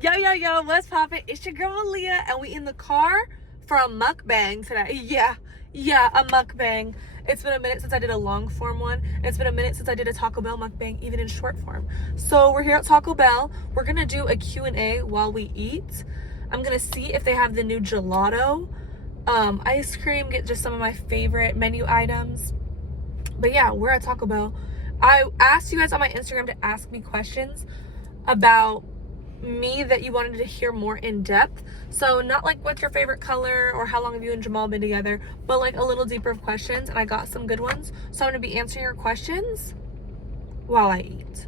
Yo, what's poppin'? It's your girl Malia, and we in the car for a mukbang today. Yeah, a mukbang. It's been a minute since I did a long form one, and it's been a minute since I did a Taco Bell mukbang, even in short form. So we're here at Taco Bell. We're gonna do a Q&A while we eat. I'm gonna see if they have the new gelato, ice cream, get just some of my favorite menu items. But yeah, we're at Taco Bell. I asked you guys on my Instagram to ask me questions about me that you wanted to hear more in depth. So not like what's your favorite color or how long have you and Jamal been together, but like a little deeper of questions, and I got some good ones. So I'm gonna be answering your questions while I eat.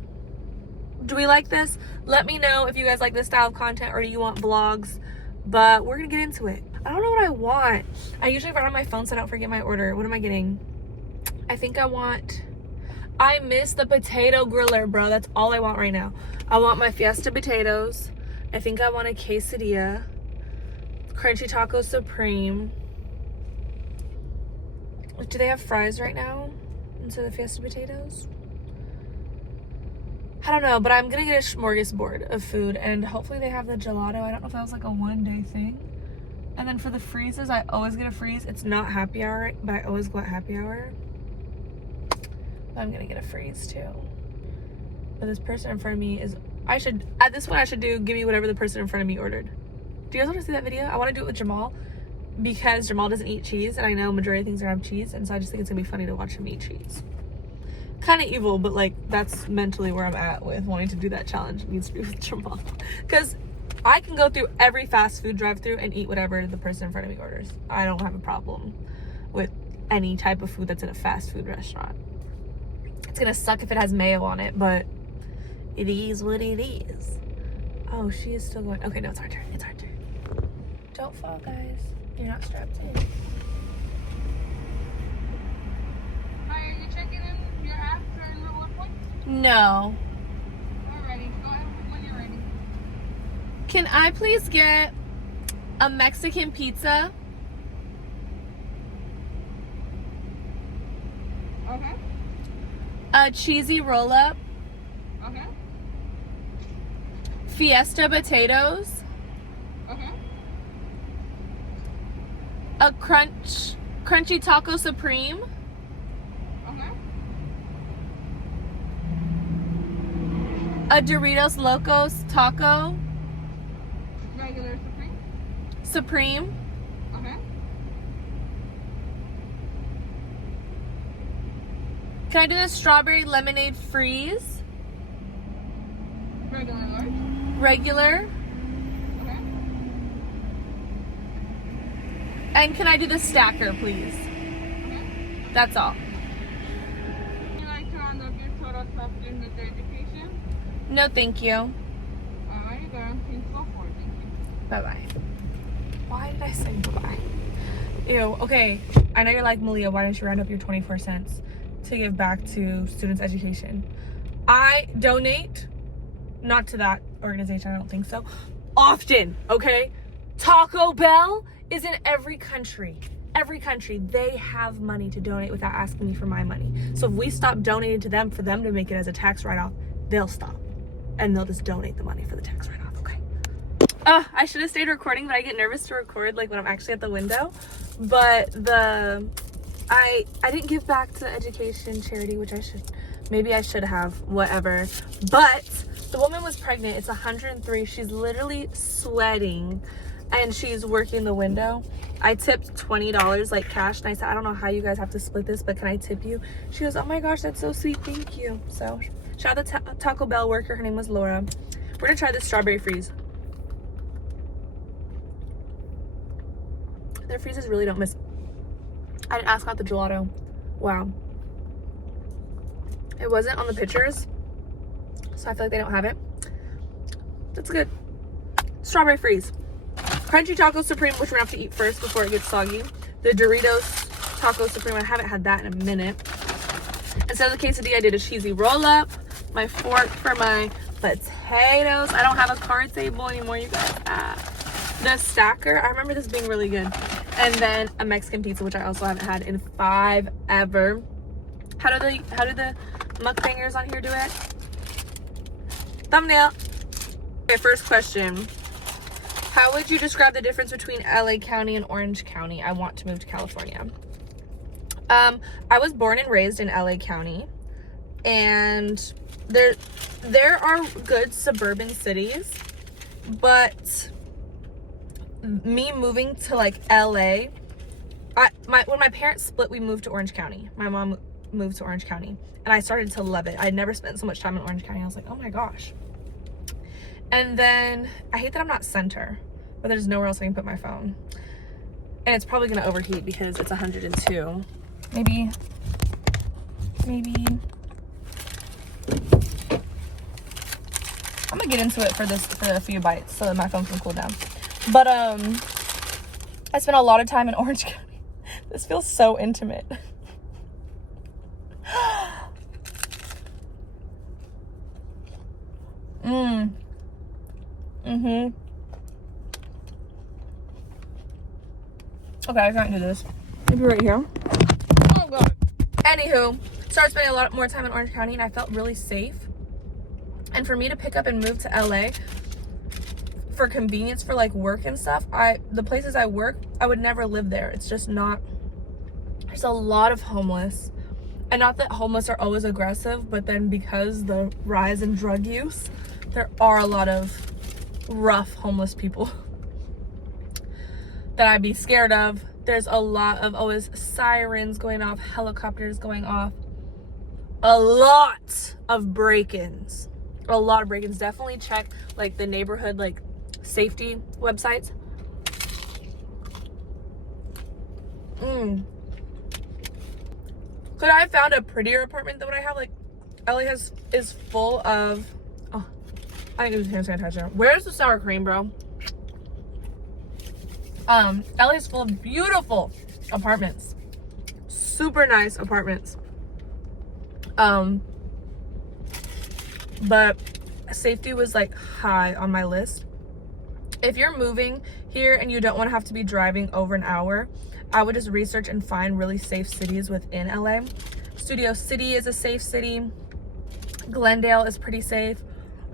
Do we like this? Let me know if you guys like this style of content or do you want vlogs, but we're gonna get into it. I don't know what I want. I usually write on my phone so I don't forget my order. What am I getting? I miss the potato griller, bro. That's all I want right now. I want my Fiesta potatoes. I think I want a quesadilla. Crunchy Taco Supreme. Do they have fries right now instead of Fiesta potatoes? I don't know, but I'm gonna get a smorgasbord of food, and hopefully they have the gelato. I don't know if that was like a one-day thing. And then for the freezes, I always get a freeze. It's not happy hour, but I always go at happy hour. I'm gonna get a freeze too. But this person in front of me is, at this point I should give me whatever the person in front of me ordered. Do you guys want to see that video? I want to do it with Jamal because Jamal doesn't eat cheese, and I know majority of things are have cheese, and so I just think it's gonna be funny to watch him eat cheese. Kind of evil, but like that's mentally where I'm at with wanting to do that challenge. It needs to be with Jamal because I can go through every fast food drive-thru and eat whatever the person in front of me orders. I don't have a problem with any type of food that's in a fast food restaurant. It's gonna suck if it has mayo on it, but it is what it is. Oh, she is still going. Okay, no, it's our turn. It's our turn. Don't fall, guys. You're not strapped in. Hi, are you checking in your app for enroll point? No. Alrighty, go ahead when you're ready. Can I please get a Mexican pizza? Okay. A cheesy roll-up? Okay. Fiesta potatoes? Okay. A crunchy taco supreme? Okay. A Doritos Locos taco Regular supreme? supreme? Okay. Can I do the strawberry lemonade freeze? Regular large? Regular? Okay. And can I do the stacker, please? Okay. That's all. Would you like to round up your total student with education? No, thank you. Alrighty, girl. Please go for it. Thank you. Bye-bye. Why did I say bye-bye? Ew, okay. I know you're like, Malia, why don't you round up your 24 cents to give back to students' education? I donate, not to that organization, I don't think so, often, okay? Taco Bell is in every country. Every country, they have money to donate without asking me for my money. So if we stop donating to them for them to make it as a tax write-off, they'll stop. And they'll just donate the money for the tax write-off, okay? I should have stayed recording, but I get nervous to record like when I'm actually at the window. But I didn't give back to the education charity, which maybe I should have, whatever. But the woman was pregnant. It's 103. She's literally sweating and she's working the window. I tipped $20 like cash, and I said, I don't know how you guys have to split this, but can I tip you? She goes, oh my gosh, that's so sweet, thank you. So shout out to Taco Bell worker, her name was Laura. We're gonna try this strawberry freeze. Their freezes really don't miss. I didn't ask about the gelato. Wow. It wasn't on the pictures, so I feel like they don't have it. That's good. Strawberry freeze. Crunchy Taco Supreme, which we're gonna have to eat first before it gets soggy. The Doritos Taco Supreme, I haven't had that in a minute. Instead of the quesadilla, I did a cheesy roll-up. My fork for my potatoes. I don't have a card table anymore, you guys. The stacker, I remember this being really good. And then a Mexican pizza, which I also haven't had in forever. How do the mukbangers on here do it? Thumbnail. Okay, first question. How would you describe the difference between LA County and Orange County? I want to move to California. I was born and raised in LA County, and there are good suburban cities, but me moving to like LA, when my parents split, we moved to Orange County. My mom moved to Orange County, and I started to love it. I never spent so much time in Orange County. I was like, oh my gosh. And then I hate that I'm not center, but there's nowhere else I can put my phone. And it's probably gonna overheat because it's 102. Maybe. I'm gonna get into it for a few bites so that my phone can cool down. But I spent a lot of time in Orange County. This feels so intimate. Okay, I can't do this. Maybe right here. Oh god. Anywho, started spending a lot more time in Orange County, and I felt really safe. And for me to pick up and move to LA for convenience for like work and stuff, the places I work, I would never live there. It's just not. There's a lot of homeless. And not that homeless are always aggressive, but then because the rise in drug use, there are a lot of rough homeless people that I'd be scared of. There's a lot of always sirens going off, helicopters going off, a lot of break-ins. Definitely check like the neighborhood like safety websites. Could I have found a prettier apartment than what I have? Like LA is full of, oh, I think it was hand sanitizer. Where's the sour cream, bro? LA is full of beautiful apartments, super nice apartments. But safety was like high on my list. If you're moving here and you don't want to have to be driving over an hour, I would just research and find really safe cities within LA. Studio City is a safe city. Glendale is pretty safe.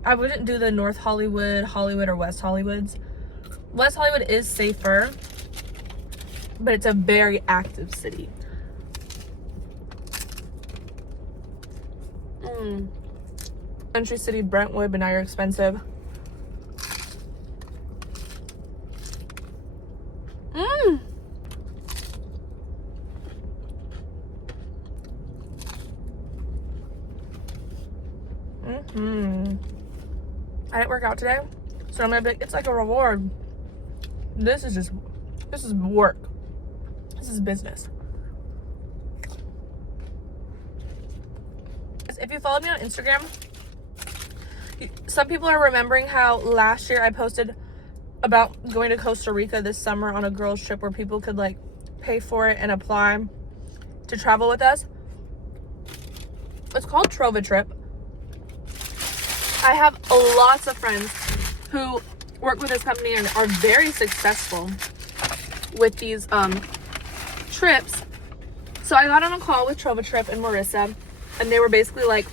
I wouldn't do the North Hollywood, or West Hollywoods. West Hollywood is safer, but it's a very active city. Country City, Brentwood, but now you're expensive. I didn't work out today, so I'm gonna be like, it's like a reward. This is work. This is business. If you follow me on Instagram, some people are remembering how last year I posted about going to Costa Rica this summer on a girls trip where people could like pay for it and apply to travel with us. It's called Trova Trip. I have lots of friends who work with this company and are very successful with these trips. So I got on a call with Trova Trip and Marissa, and they were basically like,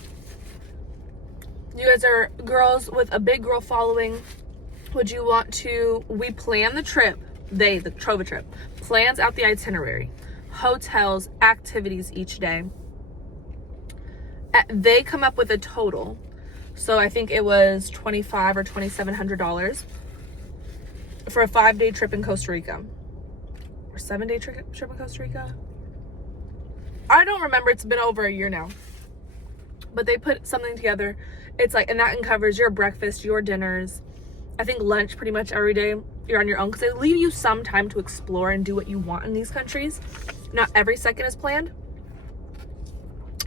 you guys are girls with a big girl following. Would you want to, we plan the trip, the Trova Trip, plans out the itinerary, hotels, activities each day. They come up with a total. So I think it was $2,500 or $2,700 for a 5-day trip in Costa Rica. Or 7-day trip in Costa Rica? I don't remember. It's been over a year now. But they put something together. It's like, and that covers your breakfast, your dinners, I think lunch pretty much every day. You're on your own because they leave you some time to explore and do what you want in these countries. Not every second is planned.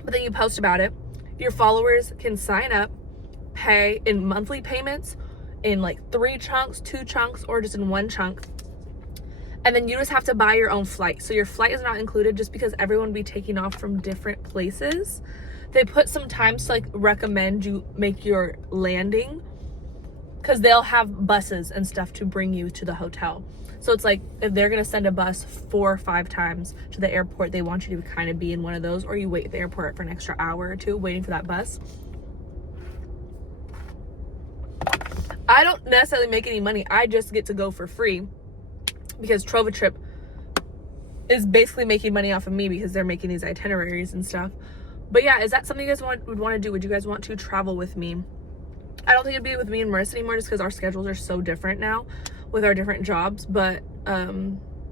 But then you post about it. Your followers can sign up, pay in monthly payments in like 3 chunks, 2 chunks, or just in 1 chunk. And then you just have to buy your own flight. So your flight is not included just because everyone will be taking off from different places. They put some times to like recommend you make your landing because they'll have buses and stuff to bring you to the hotel. So it's like if they're gonna send a bus 4 or 5 times to the airport, they want you to kind of be in one of those, or you wait at the airport for an extra hour or 2 waiting for that bus. I don't necessarily make any money. I just get to go for free because Trova Trip is basically making money off of me because they're making these itineraries and stuff. But yeah, is that something you guys would want to do? Would you guys want to travel with me? I don't think it'd be with me and Marissa anymore just because our schedules are so different now with our different jobs. But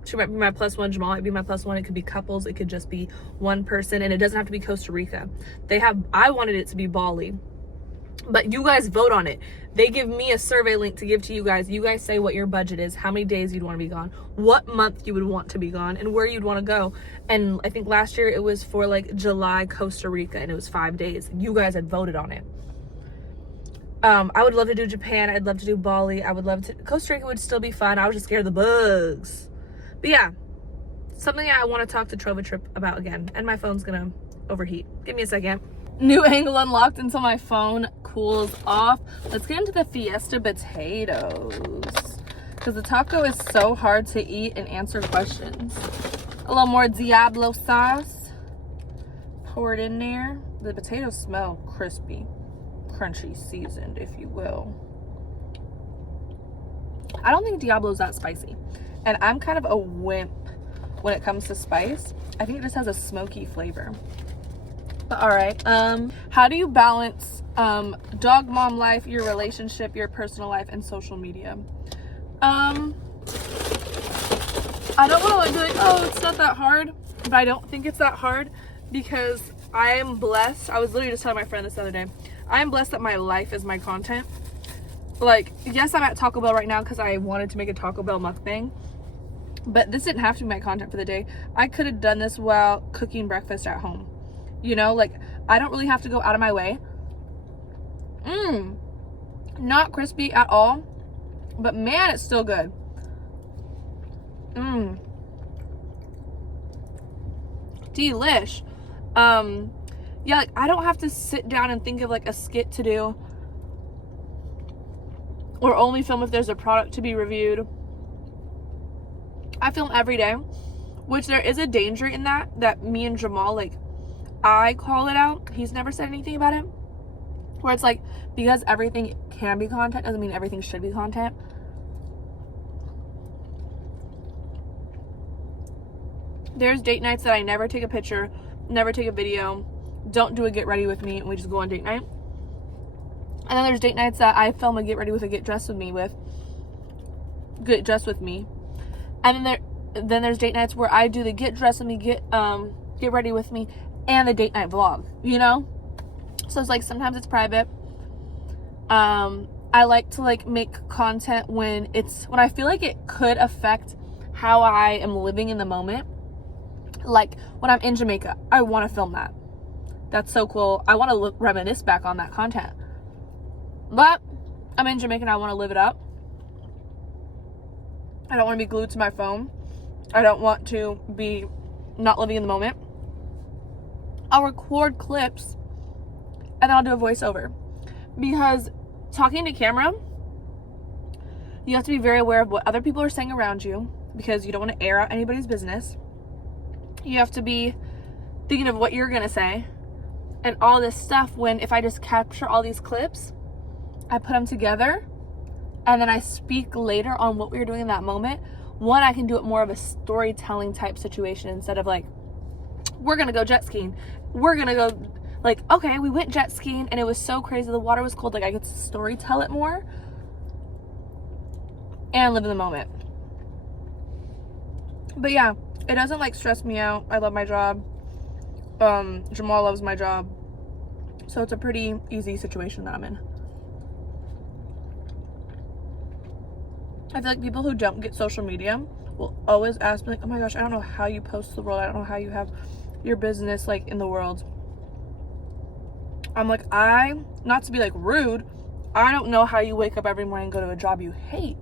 she might be my plus one, Jamal might be my plus one. It could be couples, it could just be one person, and it doesn't have to be Costa Rica. I wanted it to be Bali, but you guys vote on it. They give me a survey link to give to you guys. You guys say what your budget is, how many days you'd want to be gone, what month you would want to be gone, and where you'd want to go. And I think last year it was for like July, Costa Rica, and it was 5 days. You guys had voted on it. I would love to do Japan. I'd love to do Bali. I would love to. Costa Rica would still be fun. I was just scared of the bugs. But yeah, something I want to talk to Trova Trip about again. And my phone's gonna overheat. Give me a second. New angle unlocked until my phone cools off. Let's get into the Fiesta potatoes, because the taco is so hard to eat and answer questions. A little more Diablo sauce. Pour it in there. The potatoes smell crispy, crunchy, seasoned, if you will. I don't think Diablo's that spicy, and I'm kind of a wimp when it comes to spice. I think it just has a smoky flavor. But all right, how do you balance dog mom life, your relationship, your personal life, and social media? I don't want to be like, oh, it's not that hard, but I don't think it's that hard because I am blessed. I was literally just telling my friend this the other day. I am blessed that my life is my content. Like, yes, I'm at Taco Bell right now because I wanted to make a Taco Bell mukbang, but this didn't have to be my content for the day. I could have done this while cooking breakfast at home. You know, like, I don't really have to go out of my way. Not crispy at all, but man, it's still good. Delish. Yeah, like, I don't have to sit down and think of like a skit to do, or only film if there's a product to be reviewed. I film every day, which there is a danger in that me and Jamal, like, I call it out. He's never said anything about it. Where it's like, because everything can be content doesn't mean everything should be content. There's date nights that I never take a picture, never take a video, don't do a get ready with me, and we just go on date night. And then there's date nights that I film a get ready with a get dressed with me. And then there's date nights where I do the get dressed with me, get ready with me, and the date night vlog, you know? So it's like, sometimes it's private. I like to like make content when I feel like it could affect how I am living in the moment. Like when I'm in Jamaica, I want to film that. That's so cool. I want to reminisce back on that content. But I'm in Jamaica and I want to live it up. I don't want to be glued to my phone. I don't want to be not living in the moment. I'll record clips and then I'll do a voiceover, because talking to camera, you have to be very aware of what other people are saying around you, because you don't want to air out anybody's business. You have to be thinking of what you're going to say and all this stuff. When if I just capture all these clips, I put them together, and then I speak later on what we were doing in that moment. One, I can do it more of a storytelling type situation instead of like, we're going to go jet skiing. We're going to go, like, okay, we went jet skiing and it was so crazy. The water was cold. Like, I get to story tell it more and live in the moment. But yeah, it doesn't like stress me out. I love my job. Jamal loves my job. So it's a pretty easy situation that I'm in. I feel like people who don't get social media will always ask me, like, oh my gosh, I don't know how you post to the world. I don't know how you have your business like in the world. I'm like, not to be like rude, I don't know how you wake up every morning and go to a job you hate.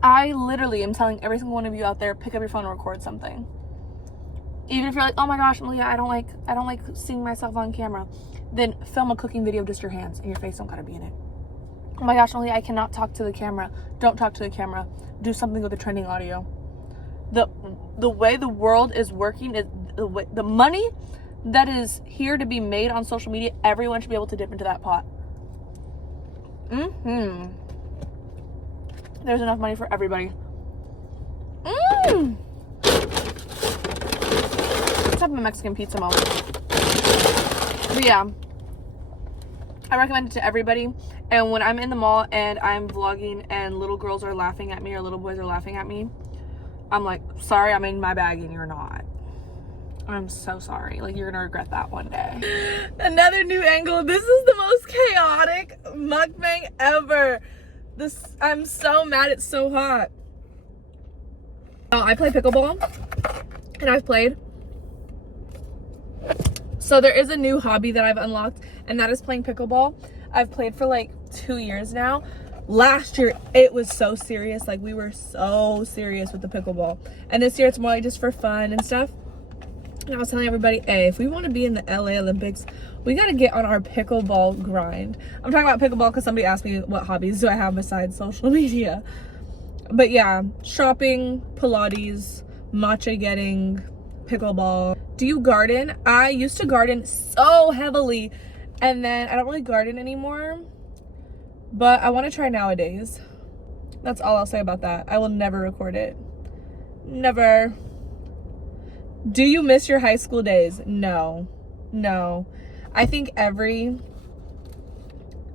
I literally am telling every single one of you out there, pick up your phone and record something. Even if you're like, oh my gosh, Malia, I don't like seeing myself on camera, then film a cooking video of just your hands and your face don't gotta be in it. Oh my gosh, Malia, I cannot talk to the camera. Don't talk to the camera. Do something with the trending audio. The way the world is working, is the money that is here to be made on social media, everyone should be able to dip into that pot. There's enough money for everybody. Let's have a Mexican pizza moment. But yeah, I recommend it to everybody. And when I'm in the mall and I'm vlogging and little girls are laughing at me or little boys are laughing at me, I'm like, sorry, I'm in my bag and you're not. I'm so sorry. Like, you're gonna regret that one day. Another new angle. This is the most chaotic mukbang ever. I'm so mad it's so hot. Oh, I play pickleball and I've played. So there is a new hobby that I've unlocked, and that is playing pickleball. I've played for like 2 years now. Last year, it was so serious. Like, we were so serious with the pickleball. And this year, it's more like just for fun and stuff. And I was telling everybody, hey, if we want to be in the LA Olympics, we got to get on our pickleball grind. I'm talking about pickleball because somebody asked me what hobbies do I have besides social media. But yeah, shopping, Pilates, matcha getting, pickleball. Do you garden? I used to garden so heavily, and then I don't really garden anymore, but I want to try nowadays. That's all I'll say about that. I will never record it. Never. Do you miss your high school days? No. I think every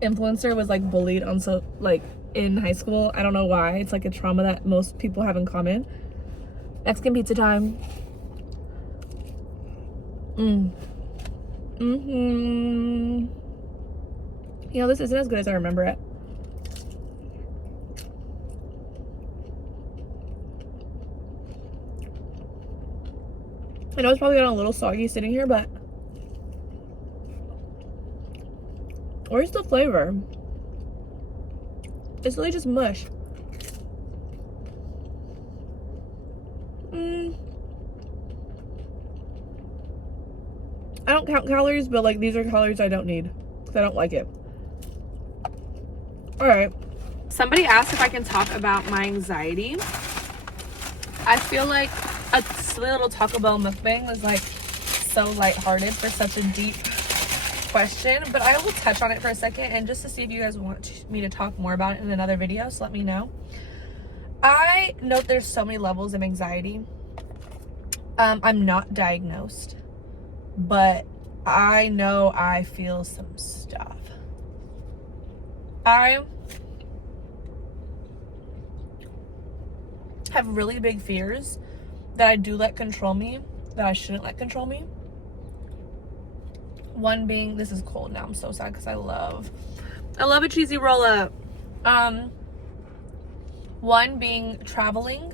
influencer was like bullied on in high school. I don't know why. It's like a trauma that most people have in common. Mexican pizza time. You know, this isn't as good as I remember it. I know it's probably gotten a little soggy sitting here, but where's the flavor? It's really just mush. I don't count calories, but like these are calories I don't need because I don't like it. All right. Somebody asked if I can talk about my anxiety. I feel like a silly little Taco Bell mukbang was like so lighthearted for such a deep question, but I will touch on it for a second and just to see if you guys want me to talk more about it in another video, so let me know. I know there's so many levels of anxiety. I'm not diagnosed, but I know I feel some stuff. I have really big fears that I do let control me, that I shouldn't let control me. One being, this is cold now, I'm so sad because I love a cheesy roll up. One being traveling,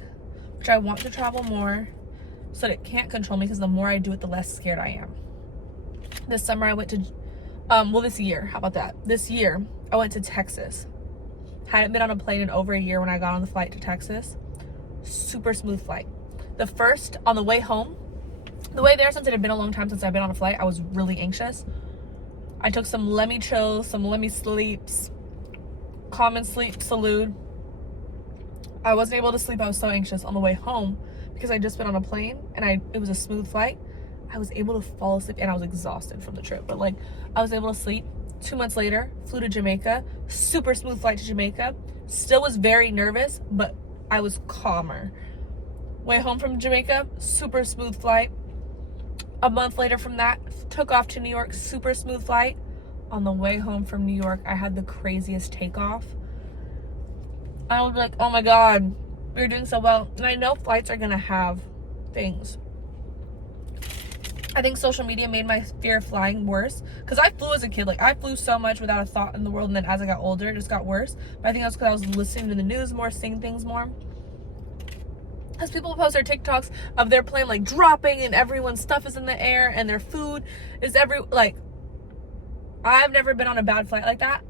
which I want to travel more so that it can't control me, because the more I do it, the less scared I am. This summer I went to, this year, how about that? This year I went to Texas. Hadn't been on a plane in over a year when I got on the flight to Texas. Super smooth flight. On the way home, the way there, since it had been a long time since I've been on a flight, I was really anxious. I took some Lemmy Chills, some Lemmy Sleeps, Common Sleep Salud. I wasn't able to sleep. I was so anxious on the way home because I'd just been on a plane and it was a smooth flight. I was able to fall asleep and I was exhausted from the trip, but like I was able to sleep. 2 months later, flew to Jamaica, super smooth flight to Jamaica. Still was very nervous, but I was calmer. Way home from Jamaica, super smooth flight. A month later from that, took off to New York, super smooth flight. On the way home from New York, I had the craziest takeoff. I was like, oh my God, we were doing so well. And I know flights are gonna have things. I think social media made my fear of flying worse, because I flew as a kid. Like, I flew so much without a thought in the world, and then as I got older, it just got worse. But I think that's because I was listening to the news more, seeing things more. As people post their TikToks of their plane like dropping and everyone's stuff is in the air and their food is I've never been on a bad flight like that.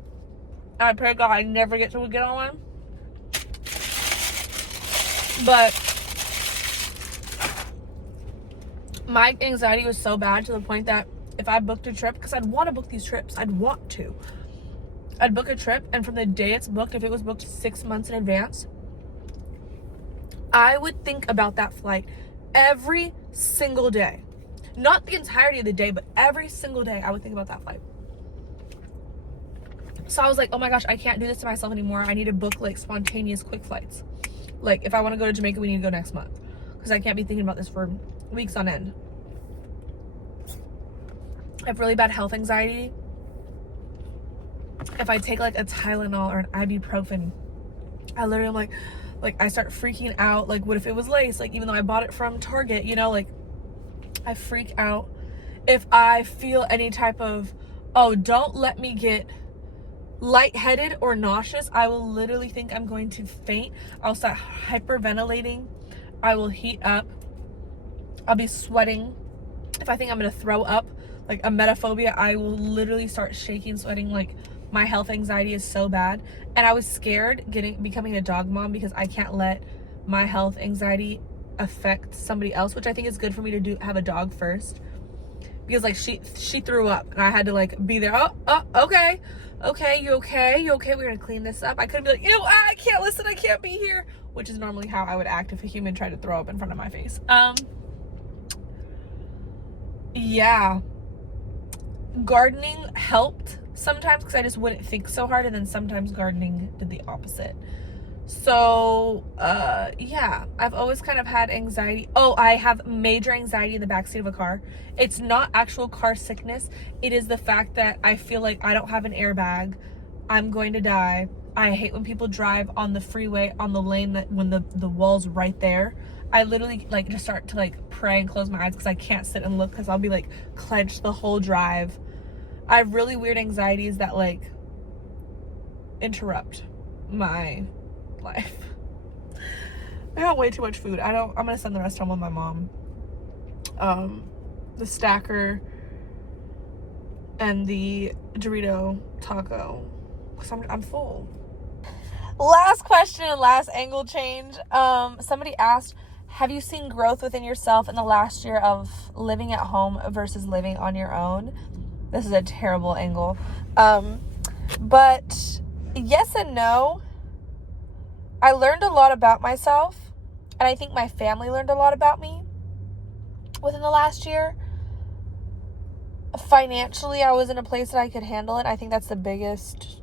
I pray to God I never get on one. But my anxiety was so bad to the point that if I booked a trip, because I'd want to book these trips, I'd book a trip, and from the day it's booked, if it was booked 6 months in advance, I would think about that flight every single day. Not the entirety of the day, but every single day I would think about that flight. So I was like, oh my gosh, I can't do this to myself anymore. I need to book like spontaneous quick flights. Like if I want to go to Jamaica, we need to go next month, because I can't be thinking about this for weeks on end. I have really bad health anxiety. If I take like a Tylenol or an ibuprofen, I literally am like I start freaking out. Like, what if it was lace? Like, even though I bought it from Target, you know, like I freak out. If I feel any type of, oh, don't let me get lightheaded or nauseous, I will literally think I'm going to faint. I'll start hyperventilating. I will heat up. I'll be sweating. If I think I'm gonna throw up, like emetophobia, I will literally start shaking, sweating. Like, my health anxiety is so bad. And I was scared becoming a dog mom, because I can't let my health anxiety affect somebody else, which I think is good for me to have a dog first, because like she threw up and I had to like be there. Oh, okay, you okay, we're gonna clean this up. I couldn't be like, ew, I can't listen, I can't be here, which is normally how I would act if a human tried to throw up in front of my face. Yeah, gardening helped sometimes, because I just wouldn't think so hard, and then sometimes gardening did the opposite. So yeah, I've always kind of had anxiety. Oh, I have major anxiety in the backseat of a car. It's not actual car sickness. It is the fact that I feel like I don't have an airbag. I'm going to die. I hate when people drive on the freeway on the lane that when the wall's right there. I literally like just start to like pray and close my eyes, because I can't sit and look, because I'll be like clenched the whole drive. I have really weird anxieties that like interrupt my life. I got way too much food. I'm gonna send the rest home with my mom. The stacker and the Dorito taco, because I'm full. Last question and last angle change. Somebody asked, have you seen growth within yourself in the last year of living at home versus living on your own? This is a terrible angle. But yes and no. I learned a lot about myself, and I think my family learned a lot about me within the last year. Financially, I was in a place that I could handle it. I think that's the biggest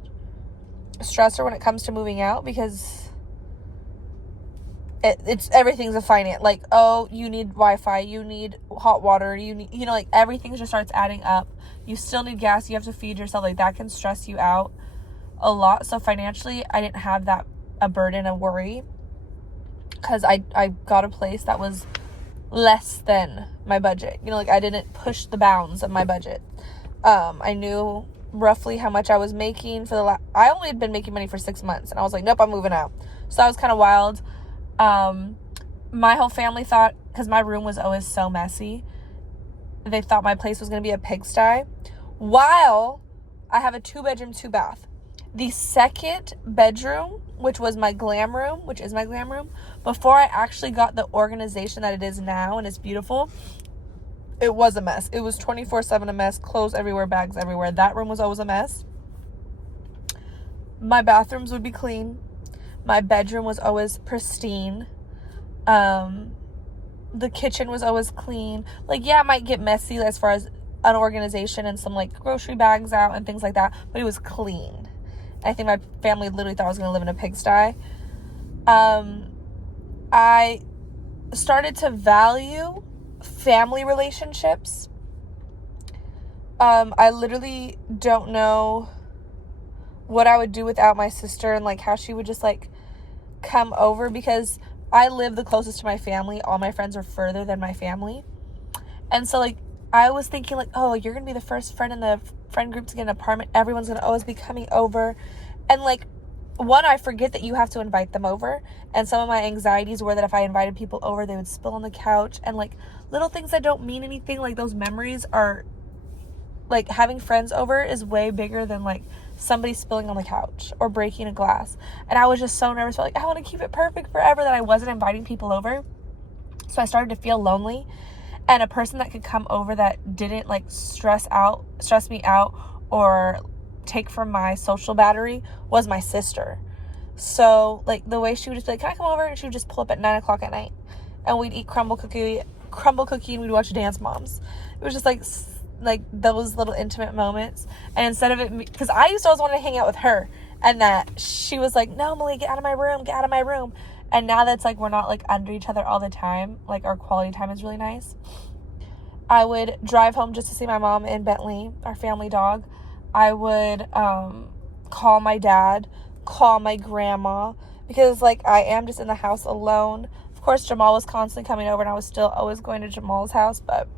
stressor when it comes to moving out, because it's everything's a finance. Like, oh, you need Wi-Fi, you need hot water, you need, like everything just starts adding up. You still need gas, you have to feed yourself. Like, that can stress you out a lot. So financially, I didn't have a burden of worry, because I got a place that was less than my budget. Like, I didn't push the bounds of my budget. I knew roughly how much I was making for I only had been making money for 6 months, and I was like, nope, I'm moving out. So that was kind of wild. My whole family thought, because my room was always so messy, they thought my place was going to be a pigsty, while I have a 2-bedroom, 2-bath. The second bedroom, which was my glam room, which is my glam room, before I actually got the organization that it is now and it's beautiful, it was a mess. It was 24/7 a mess, clothes everywhere, bags everywhere. That room was always a mess. My bathrooms would be clean. My bedroom was always pristine. The kitchen was always clean. Like, yeah, it might get messy as far as unorganization and some like grocery bags out and things like that, but it was clean. I think my family literally thought I was going to live in a pigsty. I started to value family relationships. I literally don't know what I would do without my sister, and like how she would just like come over, because I live the closest to my family. All my friends are further than my family. And so like I was thinking like, oh, you're going to be the first friend in the friend group to get an apartment. Everyone's going to always be coming over. And like, one, I forget that you have to invite them over. And some of my anxieties were that if I invited people over, they would spill on the couch, and like little things that don't mean anything. Like, those memories are like, having friends over is way bigger than like somebody spilling on the couch or breaking a glass. And I was just so nervous, like, I want to keep it perfect forever, that I wasn't inviting people over. So I started to feel lonely, and a person that could come over that didn't like stress me out or take from my social battery was my sister. So like the way she would just be like, can I come over? And she would just pull up at 9:00 at night, and we'd eat crumble cookie and we'd watch Dance Moms. It was just like like those little intimate moments. And instead of it, because I used to always want to hang out with her, and that she was like, no, Malia, get out of my room, get out of my room. And now that's like we're not like under each other all the time, like our quality time is really nice. I would drive home just to see my mom and Bentley, our family dog. I would call my dad, call my grandma, because like I am just in the house alone. Of course, Jamal was constantly coming over, and I was still always going to Jamal's house. But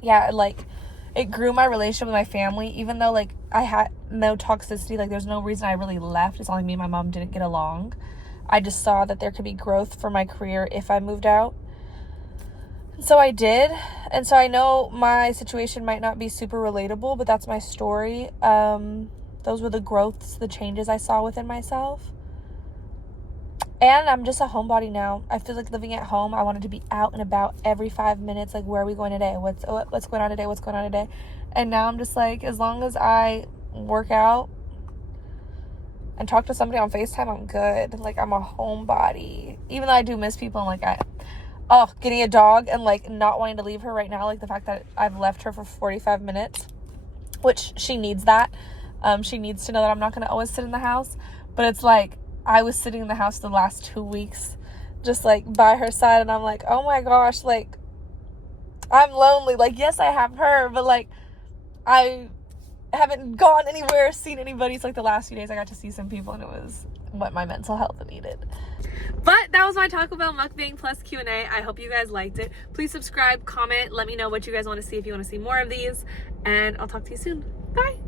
yeah, like it grew my relationship with my family, even though like I had no toxicity. Like there's no reason I really left. It's only me and my mom didn't get along. I just saw that there could be growth for my career if I moved out. So I did. And so I know my situation might not be super relatable, but that's my story. Those were the growths, the changes I saw within myself. And I'm just a homebody now. I feel like living at home, I wanted to be out and about every 5 minutes. Like, where are we going today? What's going on today? What's going on today? And now I'm just like, as long as I work out and talk to somebody on FaceTime, I'm good. Like, I'm a homebody. Even though I do miss people, and like getting a dog and like not wanting to leave her right now. Like the fact that I've left her for 45 minutes, which she needs that. She needs to know that I'm not going to always sit in the house. But it's like, I was sitting in the house the last 2 weeks, just like by her side. And I'm like, oh my gosh, like I'm lonely. Like, yes, I have her, but like I haven't gone anywhere, seen anybody. It's like the last few days I got to see some people, and it was what my mental health needed. But that was my Taco Bell mukbang plus Q&A. I hope you guys liked it. Please subscribe, comment, let me know what you guys want to see if you want to see more of these, and I'll talk to you soon. Bye.